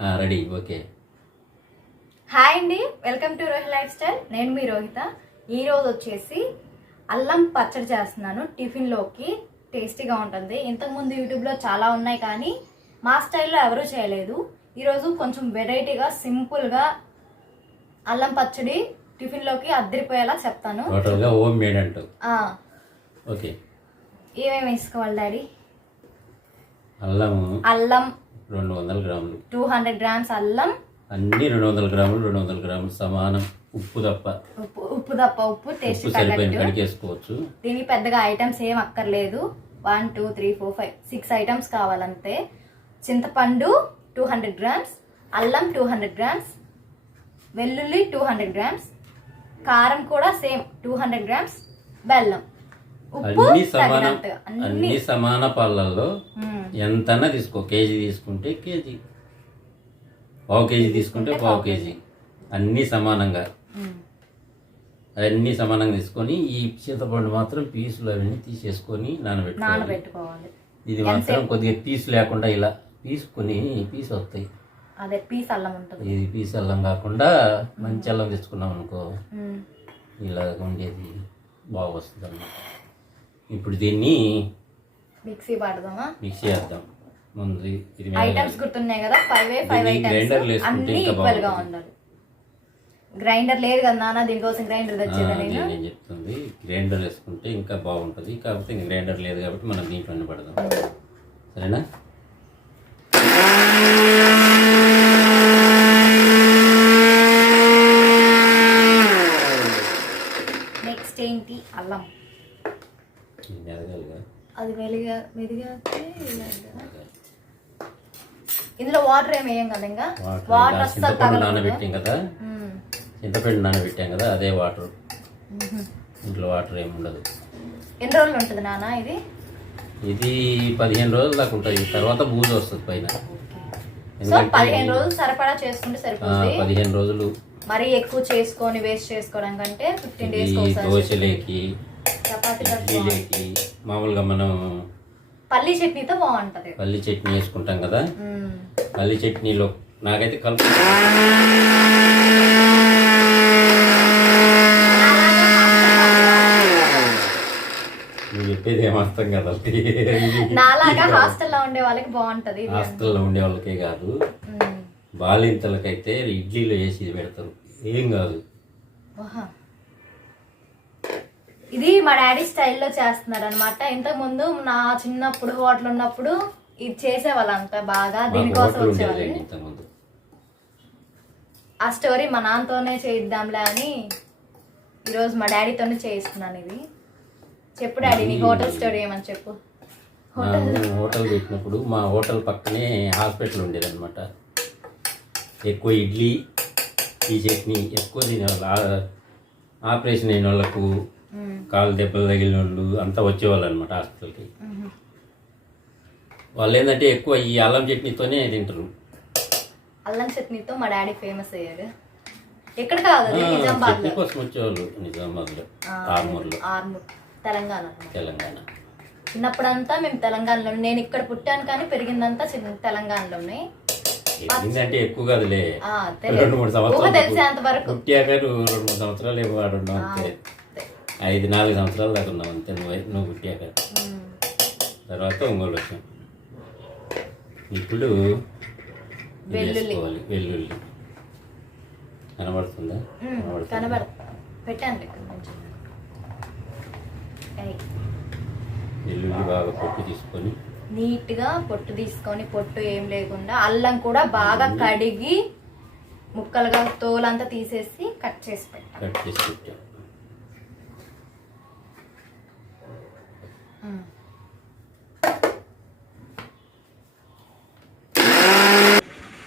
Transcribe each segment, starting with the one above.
Ready okay. Hi అండి, welcome to Rohit life style. నేను మీ రోహిత. ఈరోజు వచ్చేసి అల్లం పచ్చడి చేస్తున్నాను. టిఫిన్లోకి టేస్టీగా ఉంటుంది. ఇంతకుముందు యూట్యూబ్లో చాలా ఉన్నాయి కానీ మా స్టైల్లో ఎవరూ చేయలేదు. ఈరోజు కొంచెం వెరైటీగా సింపుల్గా అల్లం పచ్చడి టిఫిన్లోకి అద్దరిపోయేలా చెప్తాను. హోమ్ మేడ్ అంటూ. ఓకే, ఏమేమి వేసుకోవాలి డాడీ? అల్లం 200 గ్రాములు, 200 గ్రామ్స్ అల్లం, అన్ని 200 గ్రాములు 200 గ్రాములు సమానం. ఉప్పు తప్ప ఉప్పు టేస్ట్ కడిగేసుకోవచ్చు. దీనికి పెద్దగా ఐటమ్స్ ఏం అక్కర్లేదు. 1 2 3 4 5 6 ఐటమ్స్ కావాలంతే. చింతపండు 200 గ్రామ్స్, అల్లం 200 గ్రామ్స్, వెల్లుల్లి 200 గ్రామ్స్, కారం కూడా సేమ్ 200 గ్రామ్స్, బెల్లం, ఉప్పు అన్ని సమాన పాలల్లో ఎంతన్నా తీసుకో. కేజీ తీసుకుంటే కేజీ, పావు కేజీ తీసుకుంటే పావు కేజీ, అన్ని సమానంగా అన్ని సమానంగా తీసుకొని ఈ చింతపండు మాత్రం పీసులు అవన్నీ తీసేసుకొని నానబెట్టుకోవాలి. ఇది మాత్రం కొద్దిగా పీసు లేకుండా ఇలా తీసుకుని పీసు వస్తాయి. అదే పీస్ అల్లం ఉంటుంది. ఇది పీస్ అల్లం కాకుండా మంచి అల్లం తెచ్చుకున్నాం అనుకో ఇలా ఉండేది బాగా వస్తుంది అన్నమాట. ఇప్పుడు దీన్ని మిక్సీ పడదామా? మిక్సీ వేద్దాం. ముందు ఇది ఐటమ్స్ గుర్తున్నాయి కదా, 5 ఐటమ్స్ అన్ని ఈక్వల్ గా ఉండాలి. గ్రైండర్ లేదు కదా నాన్న, దీనికోసం గ్రైండర్ తెచ్చేదా నేను చెప్తుంది. గ్రైండర్ వేసుకుంటే ఇంకా బాగుంటుంది. కాకపోతే ఇంకా గ్రైండర్ లేదు కాబట్టి మనం దీంట్లోనే పడదాం. సరేనా? నెక్స్ట్ ఏంటి? అల్లం. అది ఇందులో వాటర్ ఏమి వేయం కదా, ఇంకా వాటర్ నానబెట్టాం కదా, చింతపండు నానబెట్టాం కదా, అదే వాటర్. ఇంట్లో వాటర్ ఏమి ఉండదు. ఎన్ని రోజులు ఉంటుంది నాన్న ఇది? ఇది 15 రోజుల దాకా ఉంటుంది. తర్వాత బూజు వస్తుంది పైన. 15 రోజులు సరిపడా చేసుకుంటే సరిపోతుంది. 15 రోజులు మరి ఎక్కువ చేసుకొని వేస్ట్ చేసుకోవడం కంటే 15 డేస్ దోశలేకి, ఇడ్లీలేకి, మామూలుగా మనం పల్లి చట్నీతో బాగుంటది. పల్లి చట్నీ వేసుకుంటాం కదా, పల్లి చట్నీలో నాకైతే కలుపు. నువ్వు చెప్పేది ఏమర్థం కదా. నాలాగా హాస్టల్లో ఉండే వాళ్ళకి బాగుంటది. హాస్టల్లో ఉండే వాళ్ళకే కాదు, బాలింతలకైతే ఇడ్లీలో వేసి పెడతారు, ఏం కాదు. ఇది మా డాడీ స్టైల్లో చేస్తున్నారు అనమాట. ఇంతకు ముందు నా చిన్నప్పుడు హోటల్ ఉన్నప్పుడు ఇది చేసేవాళ్ళంతా బాగా, దీనికోసం వచ్చేవాళ్ళు. ఆ స్టోరీ మా నాన్నతోనే చేయిద్దాంలే అని ఈరోజు మా డాడీతోనే చేయిస్తున్నాను. ఇది చెప్పు డాడీ, నీ హోటల్ స్టోరీ ఏమని చెప్పు. హోటల్ పెట్టినప్పుడు మా హోటల్ పక్కనే హాస్పిటల్ ఉండేది అనమాట. ఎక్కువ ఇడ్లీ, ఈ చట్నీ ఎక్కువ తినేవాళ్ళు. ఆపరేషన్ అయిన వాళ్ళకు, కాలు దెబ్బలు తగిలిన వాళ్ళు అంతా వచ్చేవాళ్ళు అనమాట హాస్పిటల్కి. వాళ్ళు ఏంటంటే ఎక్కువ ఈ అల్లం చట్నీతోనే తింటారు. అల్లం చట్నీతో మా డాడీ ఫేమస్ అయ్యాడు. ఎక్కడ కాదు, చట్నీ కోసం వచ్చేవాళ్ళు నిజామాబాద్లో, ఆర్మూర్లో, తెలంగాణ. చిన్నప్పుడంతా మేము తెలంగాణలో. నేను ఇక్కడ పుట్టాను కానీ పెరిగిందంతా తెలంగాణలోనే. ఏంటంటే ఎక్కువ కదలే, 2-3 సంవత్సరాలు తెలిసేంత వరకు పుట్టాక 2-3 సంవత్సరాలు ఏమో ఆడున్నాం అంతే. 5-4 సంవత్సరాలు దాకా ఉన్నాం అంతే నువ్వు పుట్టాక. తర్వాత ఒంగోలు వచ్చాం. ఇప్పుడు వేసుకోవాలి. వెల్లుల్లి కనబడుతుందా? పెట్టండి. వెల్లుల్లి బాగా పొట్టు తీసుకొని, నీట్ గా పొట్టు తీసుకొని, పొట్టు ఏం లేకుండా, అల్లం కూడా బాగా కడిగి ముక్కలుగా తోలంతా తీసేసి కట్ చేసి పెట్టాం.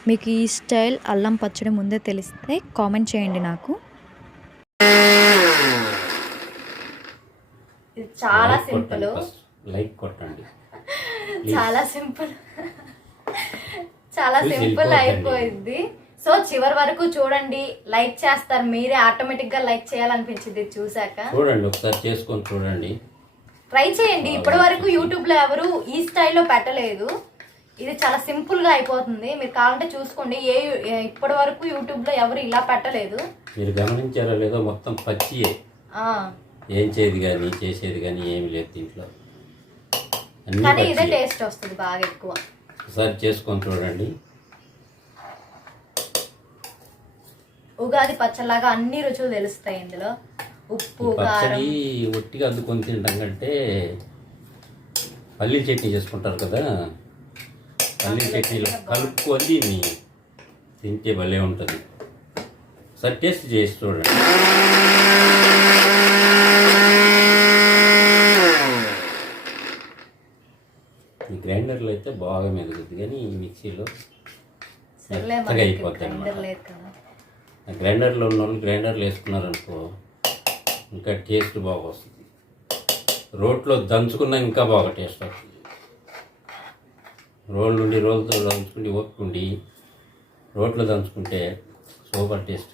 మీకు ఈ స్టైల్ అల్లం పచ్చడి ముందే తెలిస్తే కామెంట్ చేయండి నాకు. ఇది చాలా సింపుల్. లైక్ కొట్టండి. చాలా సింపుల్ అయిపోయింది. సో చివరి వరకు చూడండి, లైక్ చేస్తారు మీరే, ఆటోమేటిక్ గా లైక్ చేయాలనిపించింది చూసాక. చూడండి, ఒకసారి చేసుకొని చూడండి, ట్రై చేయండి. ఇప్పటి వరకు యూట్యూబ్ లో ఎవరు ఈ స్టైల్లో పెట్టలేదు. ఇది చాలా సింపుల్ గా అయిపోతుంది. మీరు కావాలంటే చూసుకోండి. ఇప్పటి వరకు యూట్యూబ్ లో ఎవరు ఇలా పెట్టలేదు. మీరు గమనించారో లేదో మొత్తం పచ్చియే. ఏం చేసేది కానీ ఏమి లేదు దీంట్లో. కానీ ఇదే టేస్ట్ వస్తుంది బాగా ఎక్కువ. ఒకసారి చేసుకొని చూడండి. ఉగాది పచ్చలాగా అన్ని రుచులు తెలుస్తాయి ఇందులో. ఉప్పు పచ్చడి ఒట్టిగా అద్దుకొని తినడం కంటే పల్లీల చట్నీ చేసుకుంటారు కదా, పల్లీల చట్నీలో కలుపుకొని తింటే భలే ఉంటుంది. ఒకసారి టేస్ట్ చేసి చూడండి. ఈ గ్రైండర్లో అయితే బాగా మెదుగుతుంది, కానీ ఈ మిక్సీలో మెత్తగా అయిపోతాయి అన్నమాట. గ్రైండర్లో ఉన్న వాళ్ళు గ్రైండర్లో వేసుకున్నారనుకో ఇంకా టేస్ట్ బాగా వస్తుంది. రోట్లో దంచుకున్నా ఇంకా బాగా టేస్ట్ వస్తుంది. రోలుతో దంచుకుండి ఓపుకుండి రోట్లో దంచుకుంటే సూపర్ టేస్ట్.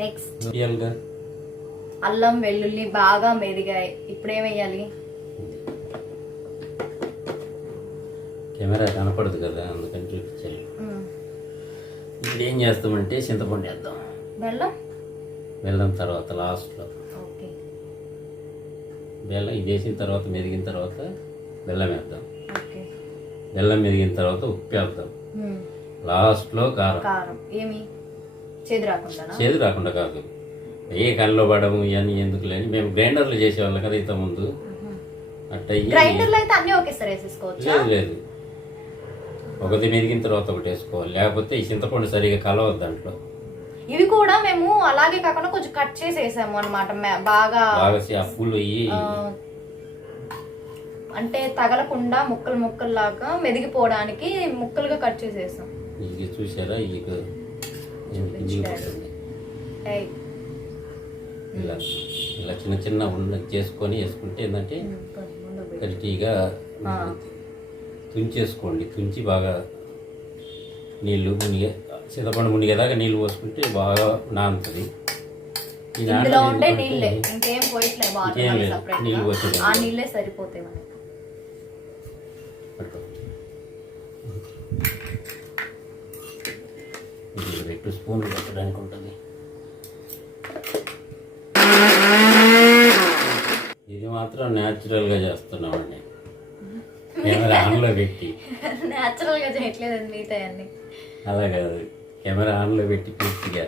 నెక్స్ట్ అల్లం వెల్లుల్లి బాగా మెదిగాయి. ఇప్పుడు ఏమేయాలి? కెమెరా కనపడదు కదా, అందుకని చూపించాలి. ఇప్పుడు ఏం చేస్తామంటే చింతపండు వేద్దాం. బెల్లం తర్వాత లాస్ట్లో. బెల్లం ఇది వేసిన తర్వాత మెదిగిన తర్వాత బెల్లం వేద్దాం. బెల్లం మెదిగిన తర్వాత ఉప్పు వేద్దాం. లాస్ట్లో కారం. చేదు రాకుండా కాదు, ఏ కళ్ళలో పడము ఇవన్నీ ఎందుకు లేని. మేము గ్రైండర్లు చేసేవాళ్ళం కదా ఇంతకుముందు. లేదు, ఒకటి మెదిగిన తర్వాత ఒకటి వేసుకోవాలి, లేకపోతే ఈ చింతపండు సరిగా కలవద్దు దాంట్లో. ఇవి కూడా మేము అలాగే కాకుండా కొంచెం కట్ చేసి వేసాము అనమాట. బాగా పూలు అంటే తగలకుండా ముక్కలు లాగా మెదిగిపోవడానికి ముక్కలుగా కట్ చేసి వేసాం. ఇది చూసారా, ఇలా చిన్న చిన్న ఉన్న చేసుకొని వేసుకుంటే ఏంటంటే గట్టిగా తుంచేసుకోండి. తుంచి బాగా నీళ్ళు చింతపండు మునిగేదాకా నీళ్ళు పోసుకుంటే బాగా నానుతుంది. నీళ్ళు పోసి సరిపోతాయి. ఎక్కువ స్పూన్లు పెట్టడానికి ఉంటుంది. ఇది మాత్రం న్యాచురల్గా చేస్తున్నామండి, కెమెరా ఆన్లో పెట్టి. న్యాచురల్గా చేయట్లేదండి మిగతా అన్ని. అలా కాదు, కెమెరా ఆన్లో పెట్టి పూర్తిగా.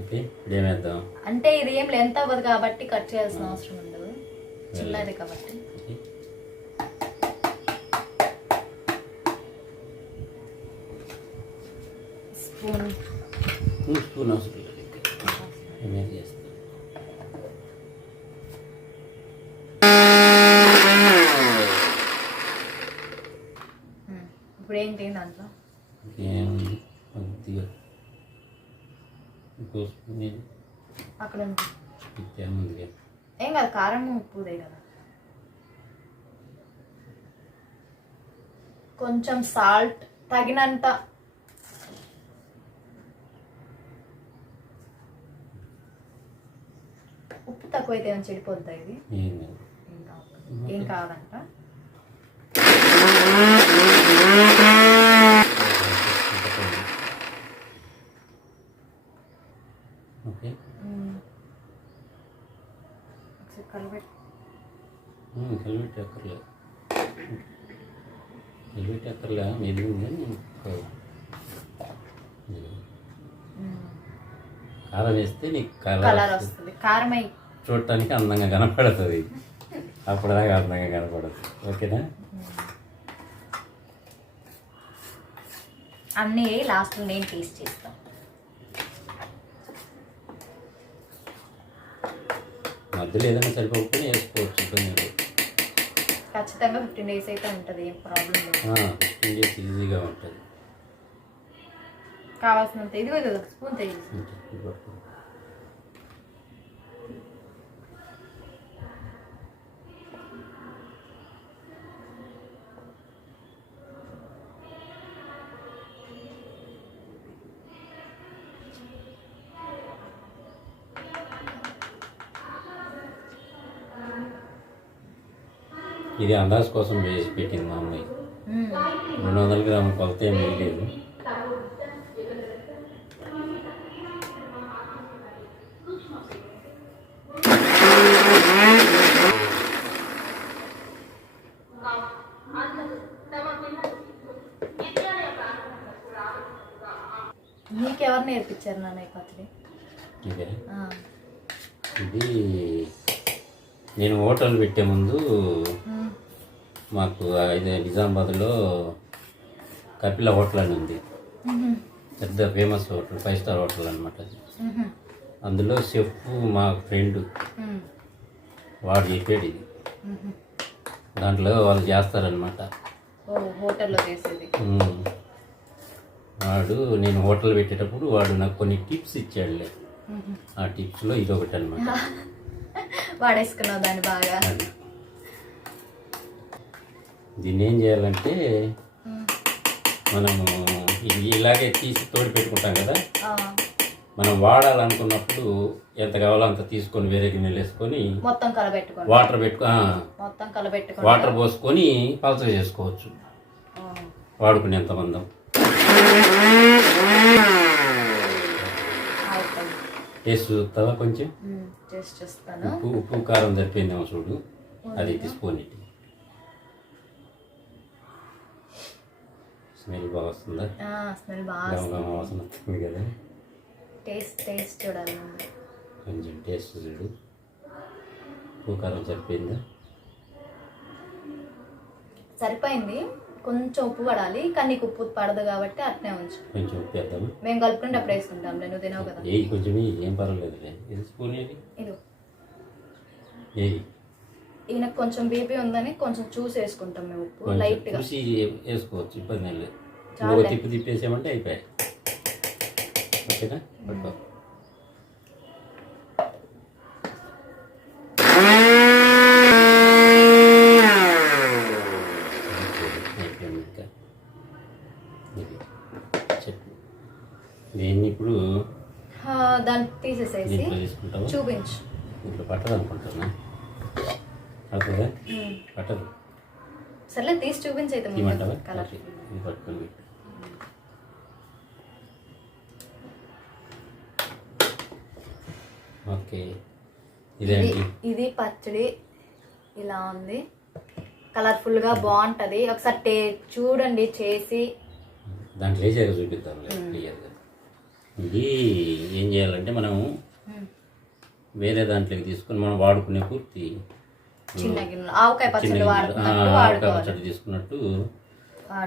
ఓకే, ఇదేమేద్దాం అంటే ఇది ఏం లెంత్ అవ్వదు కాబట్టి కట్ చేయాల్సిన అవసరం ఉండదు, చిన్నది కాబట్టి. స్పూన్ అవసరం లేదు, చేస్తాం. ఇప్పుడు ఏంటి దాంట్లో? కొద్దిగా అక్కడ ఏం కాదు, కారం ఉప్పుదే కదా. కొంచెం సాల్ట్ తగినంత. ఉప్పు తక్కువైతే ఏమైనా చెడిపోద్దా ఇది? ఏం కాదంట. కలిపెట్టి అక్కర్లే మెదిగింది. కారం వేస్తే నీకు కలర్ వస్తుంది. కారం చూడటానికి అందంగా కనపడుతుంది, అప్పటిదాకా అందంగా కనపడదు. ఓకేనా? అన్నీ లాస్ట్ నేను టేస్ట్ చేస్తాను. మధ్యలో ఏదైనా సరిపోకపోతే వేసుకోవచ్చు, ఇబ్బంది. ఖచ్చితంగా 15 days అయితే ఉంటుంది, ఏం ప్రాబ్లం లేదు. 15 days ఈజీగా ఉంటుంది. కావాల్సినంత ఇదిగో కదా స్పూన్ తెచ్చి. ఇది అందాజు కోసం వేసి పెట్టింది మా అమ్మాయి. 200 గ్రాముల కొలత ఏం వేయలేదు. నీకెవరు నేర్పించారు నాన్న ఈ పచ్చడి? ఇదే ఇది నేను హోటల్ పెట్టే ముందు మాకు ఇదే నిజామాబాద్లో కపిల హోటల్ అని ఉంది. పెద్ద ఫేమస్ హోటల్, 5 స్టార్ హోటల్ అనమాట అది. అందులో షెఫ్ మా ఫ్రెండ్ వాడు చెప్పాడు ఇది. దాంట్లో వాళ్ళు చేస్తారనమాట హోటల్లో చేసేది. వాడు నేను హోటల్ పెట్టేటప్పుడు వాడు నాకు కొన్ని టిప్స్ ఇచ్చాడులే. ఆ టిప్స్లో ఇది ఒకటి అనమాట. వాడేసుకున్నావు దాన్ని బాగా. దీన్ని ఏం చేయాలంటే మనము ఇది ఇలాగే తీసి తోడి పెట్టుకుంటాం కదా, మనం వాడాలనుకున్నప్పుడు ఎంత కావాలో అంత తీసుకొని వేరే గిన్నెలు వేసుకొని మొత్తం కలబెట్టుకొని వాటర్ పోసుకొని పలచగా చేసుకోవచ్చు వాడుకునేంత మందం. టేస్ట్ చూస్తావా? కొంచెం ఉప్పు కారం సరిపోయిందేమో చూడు. అది తీసుకొని స్మెల్ బాగా వస్తుందా? స్మెల్ బాగా వాసన వస్తుంది కదా. టేస్ట్ చూడాలి. కొంచెం టేస్ట్ చూడు. ఉప్పు కారం సరిపోయిందా? సరిపోయింది. కొంచెం ఉప్పు పడాలి, కానీ నీకు ఉప్పు పడదు కాబట్టి అట్నే ఉంచు. కొంచెం ఉప్పు వేద్దాము. మేము కలుపుకుంటే అప్పుడు వేసుకుంటాం. నువ్వు తినవు కదా. కొంచెం ఏం పర్వాలేదు. ఇది స్పూన్ ఈయనకు కొంచెం బీపీ ఉందని కొంచెం చూసి వేసుకుంటాం మేము ఉప్పు లైట్ గా. చూసి వేసుకోవచ్చు, ఇబ్బంది లేదు. తిప్పి తిప్పేసామంటే అయిపోయాయి. ఓకేనా? పట్టుకో. దీన్ని ఇప్పుడు దాన్ని తీసేసేసి చూపించు. ఇప్పుడు పట్టదు అనుకుంటున్నా. అవుతుందా? పట్టదు. సర్లే తీసి చూపించైతే కలర్ ఇది పట్టుకొని. ఓకే, ఇదేంటి? ఇది పచ్చడి ఇలా ఉంది, కలర్ఫుల్గా బాగుంటుంది. ఒకసారి చూడండి చేసి. దాంట్లో వేసాక చూపిద్దాం క్లియర్గా. ఇది ఏం చేయాలంటే మనము వేరే దాంట్లోకి తీసుకొని మనం వాడుకునే పూర్తి చిన్న గిన్నె ఆవకాయ పచ్చడి తీసుకున్నట్టు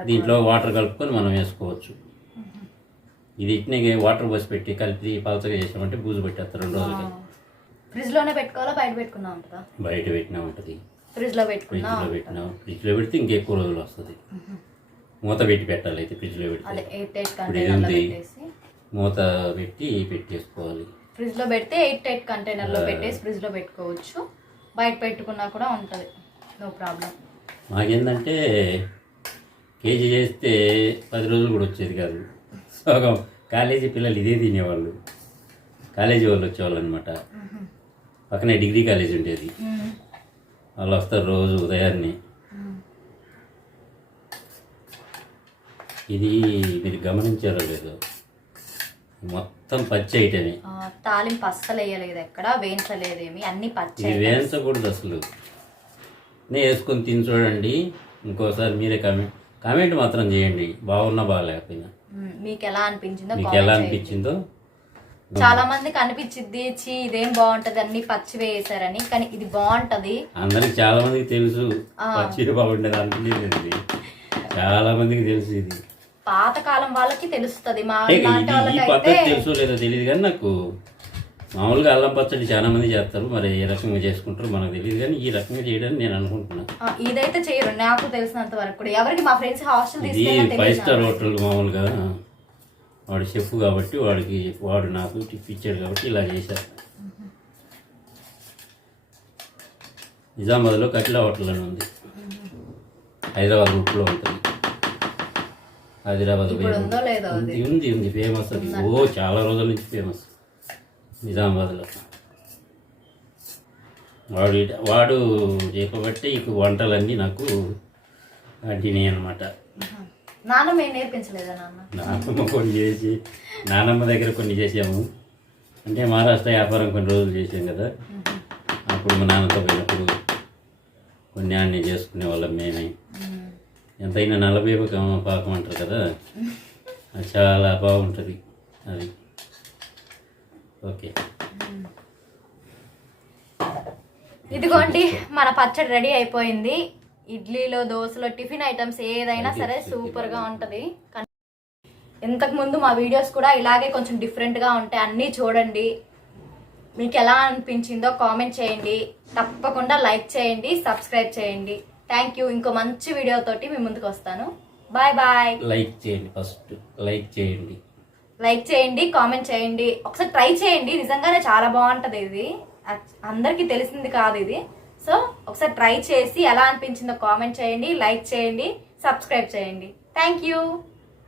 దీంట్లో వాటర్ కలుపుకొని మనం వేసుకోవచ్చు. ఇది ఇట్నే వాటర్ పోసి పెట్టి కలిపి పలచగా చేసామంటే బూజు పెట్టేస్తారు 2 రోజులకి. ఫ్రిడ్జ్లోనే పెట్టుకోవాలా బయట పెట్టుకున్నా ఉంటుందా? బయట పెట్టినా ఉంటుంది. ఫ్రిడ్జ్లో పెడితే ఇంకెక్కువ రోజులు వస్తుంది. మూత పెట్టి పెట్టాలి. అయితే ఫ్రిడ్జ్లో పెట్టి మూత పెట్టి పెట్టేసుకోవాలి. ఫ్రిడ్జ్లో పెడితే 8 కంటైనర్లో పెట్టేసి ఫ్రిడ్జ్లో పెట్టుకోవచ్చు. బయట పెట్టుకున్నా కూడా ఉంటుంది, నో ప్రాబ్లం. మాకేంటంటే కేజీ చేస్తే 10 రోజులు కూడా వచ్చేది కాదు. సగం కాలేజీ పిల్లలు ఇదే తినేవాళ్ళు. కాలేజీ వాళ్ళు వచ్చేవాళ్ళు అనమాట. పక్కనే డిగ్రీ కాలేజీ ఉండేది. వాళ్ళు వస్తారు రోజు ఉదయాన్నే. ఇది మీరు గమనించారో లేదో, మొత్తం పచ్చి ఐటమే. తాలింపు అస్సలు వేయలేదు, ఎక్కడ వేయించలేదేమి, అన్ని పచ్చి. ఇది వేయించకూడదు అసలు. నేను వేసుకొని తిని చూడండి. ఇంకోసారి మీరే కామెంట్ మాత్రం చేయండి, బాగున్నా బాగాలేకపోయినా. మీకు ఎలా అనిపించిందో. చాలా మందికి అనిపించింది ఇదేం బాగుంటది అన్ని పచ్చి వేసారని, కానీ ఇది బాగుంటది. అందరికి చాలా మందికి తెలుసు పచ్చి బాగుంటది అనుకునేది. చాలా మందికి తెలుసు. ఇది పాతకాలం వాళ్ళకి తెలుస్తుంది. ఈ పద్ధతి తెలుసు లేదో తెలియదు, కానీ నాకు మామూలుగా అల్లం పచ్చడి చాలా మంది చేస్తారు. మరి ఏ రకంగా చేసుకుంటారో మనకు తెలియదు, కానీ ఈ రకంగా చేయడానికి నేను అనుకుంటున్నాను. ఇదైతే చేయరు నాకు తెలిసినంత వరకు కూడా. ఎవరికి మా ఫ్రెండ్స్ హాస్టల్ ఇది 5 స్టార్ హోటల్ మామూలుగా వాడు షెఫ్ కాబట్టి వాడు నాకు టిప్ ఇచ్చాడు కాబట్టి ఇలా చేశారు. నిజామాబాద్లో కపిల హోటల్ అని ఉంది, హైదరాబాద్ రూట్లో ఉంటుంది. హైదరాబాద్ ఉంది ఫేమస్ అది. చాలా రోజుల నుంచి ఫేమస్ నిజామాబాద్లో. వాడు చెప్పబట్టి ఇక వంటలన్నీ నాకు కంటిన్యూ అనమాట. నాన్నమ్మ ఏం నేర్పించలేదా నాన్న? నాన్నమ్మ కొన్ని చేసి నాన్నమ్మ దగ్గర కొన్ని చేసాము. అంటే మహారాష్ట్ర వ్యాపారం కొన్ని రోజులు చేసాం కదా, అప్పుడు మా నాన్నతో పోయినప్పుడు కొన్ని అన్నీ చేసుకునే వాళ్ళం మేమే. ఎంతైనా నలభై పాకం అంటారు కదా, అది చాలా బాగుంటుంది అది. ఓకే, ఇదిగోండి మన పచ్చడి రెడీ అయిపోయింది. ఇడ్లీలో, దోశలో, టిఫిన్ ఐటమ్స్ ఏదైనా సరే సూపర్గా ఉంటుంది. ఇంతకు ముందు మా వీడియోస్ కూడా ఇలాగే కొంచెం డిఫరెంట్గా ఉంటాయి, అన్నీ చూడండి. మీకు ఎలా అనిపించిందో కామెంట్ చేయండి, తప్పకుండా లైక్ చేయండి, సబ్స్క్రైబ్ చేయండి. Thank you. ఇంకో మంచి వీడియోతోటి మీ ముందుకు వస్తాను. Bye bye. లైక్ చేయండి, ఫస్ట్ లైక్ చేయండి, కామెంట్ చేయండి, ఒకసారి ట్రై చేయండి. నిజంగానే చాలా బాగుంటుంది. ఇది అందరికీ తెలిసింది కాదు ఇది. సో ఒకసారి ట్రై చేసి ఎలా అనిపించిందో కామెంట్ చేయండి, లైక్ చేయండి, సబ్స్క్రైబ్ చేయండి. Thank you.